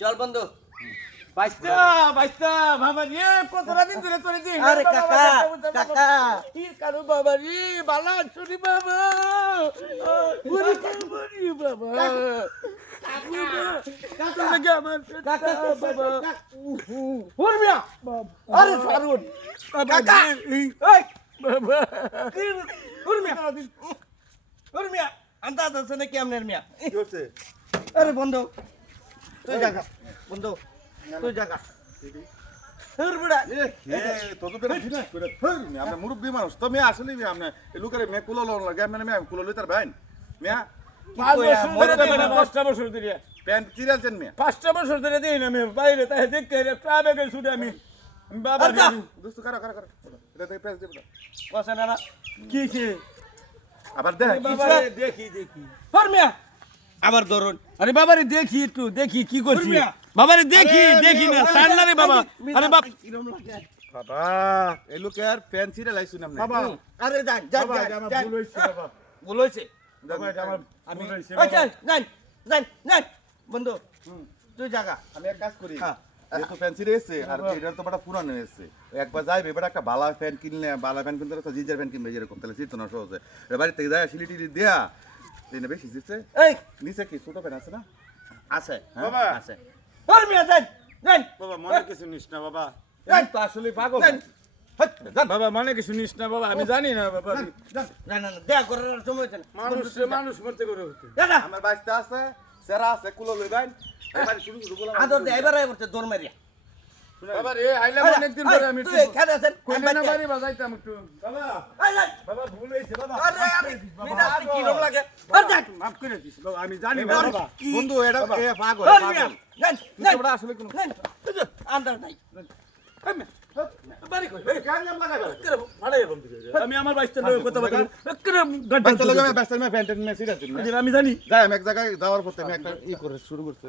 চল বন্ধু বাইস্তা বাইস্তা বাবা রে কতটা দিন ধরে তোরে দিই আরে কাকা কাকা কি কারো বাবা রে বালা শুনি বাবা ওরে কাবরি বাবা কাকা লাগে আমার কাকা বাবা ওর মিয়া আরে সারুন কাকা এই বাবা কি ওর মিয়া ওর মিয়া আন্দাজ আছে নাকি আপনার মিয়া কি হচ্ছে আরে বন্ধু তুই জায়গা বন্ধু তুই জায়গা তোর বড়া তত বেড়ে করে আমরা মুরব্বী মানুষ তো মেয়ে আসলে আমরা লুকারে মেয়ে কুলো লোন লাগে মানে মেয়ে কুলো লইতার ভাই মেয়া 5 বছর ধরে দিই না 5টা বছর ধরে প্যান্ট চিরাছেন মেয়ে 5টা বছর ধরে দিই না আমি বাইরে তাই দেখতে ট্রাবে গেছি আমি বাবা দোস্ত কারা কারা কারা এটা দেখে প্যান্ট দেব বসে না কিছে আবার দেখ বাবা দেখি দেখি ফরমিয়া আবার ধরুন আরে বাবারে দেখি একটু দেখি কি করছি বাবারে দেখি দেখি না সার না রে বাবা আরে বাবা কিরম লাগে বাবা এই লোকে আর প্যান্ট চিরা লাইছু না বাবা আরে যান যান বাবা এটা আমার ভুল হইছে বাবা ভুল হয়েছে বাবা এটা আমার আমি ভুল হইছে আচ্ছা যান যান যান বন্ধু তুই জায়গা আমি এক কাজ করি হ্যাঁ। যেহেতু প্যান্ট ছিঁড়ে এসছে আর এটা তো বড় পুরানো এসছে একবার যাইবে এবার একটা বালা প্যান্ট কিনলে বালা প্যান্ট কিনতে তো জিজার প্যান্ট কিনবে এরকম তাহলে চিত্ত না সহজে এবার বাড়ি থেকে যায় সিলিটি দেয়া এই না বেশি দিচ্ছে এই নিচে কি ছোট প্যান্ট আছে না আছে বাবা আছে ফরমিয়া যান যান বাবা মনে কিছু নিস না বাবা যান তো আসলে পাগল যান বাবা মনে কিছু নিস না বাবা আমি জানি না বাবা না না না দেয়া করার সময় হচ্ছে না মানুষ মরতে করে হতে দাদা আমার বাইকটা আছে সেরা আছে কুলো লইবেন এবার শুরু শুরু বলা আদর দে এবারে করতে দৌড় মারিয়া বাবা রে আইলাম অনেকদিন পরে আমি তুই এখানে আছেন কইলে না বাড়ি বাজাইতাম একটু বাবা আই যান বাবা ভুল হইছে বাবা আরে আরে মিনাস কিরম লাগে আর যান মাফ করে দিস বাবা আমি জানি বাবা বাবা বন্ধু এটা এ পাগল ফরমিয়া পাগল যান তুই যান তো বড় আসলে কোনো আন্দার নাই বাড়ি কই গাড়ি আম লাগাইবা ভাড়া এবং আমি আমার বাইস্তা লয়ে কথা বলি বাইকটা লাগামে ব্যস্ত মে প্যান্ট মে সিরা আমি জানি যাই আমি এক জায়গায় যাওয়ার পথে আমি একটা ই করে শুরু করতে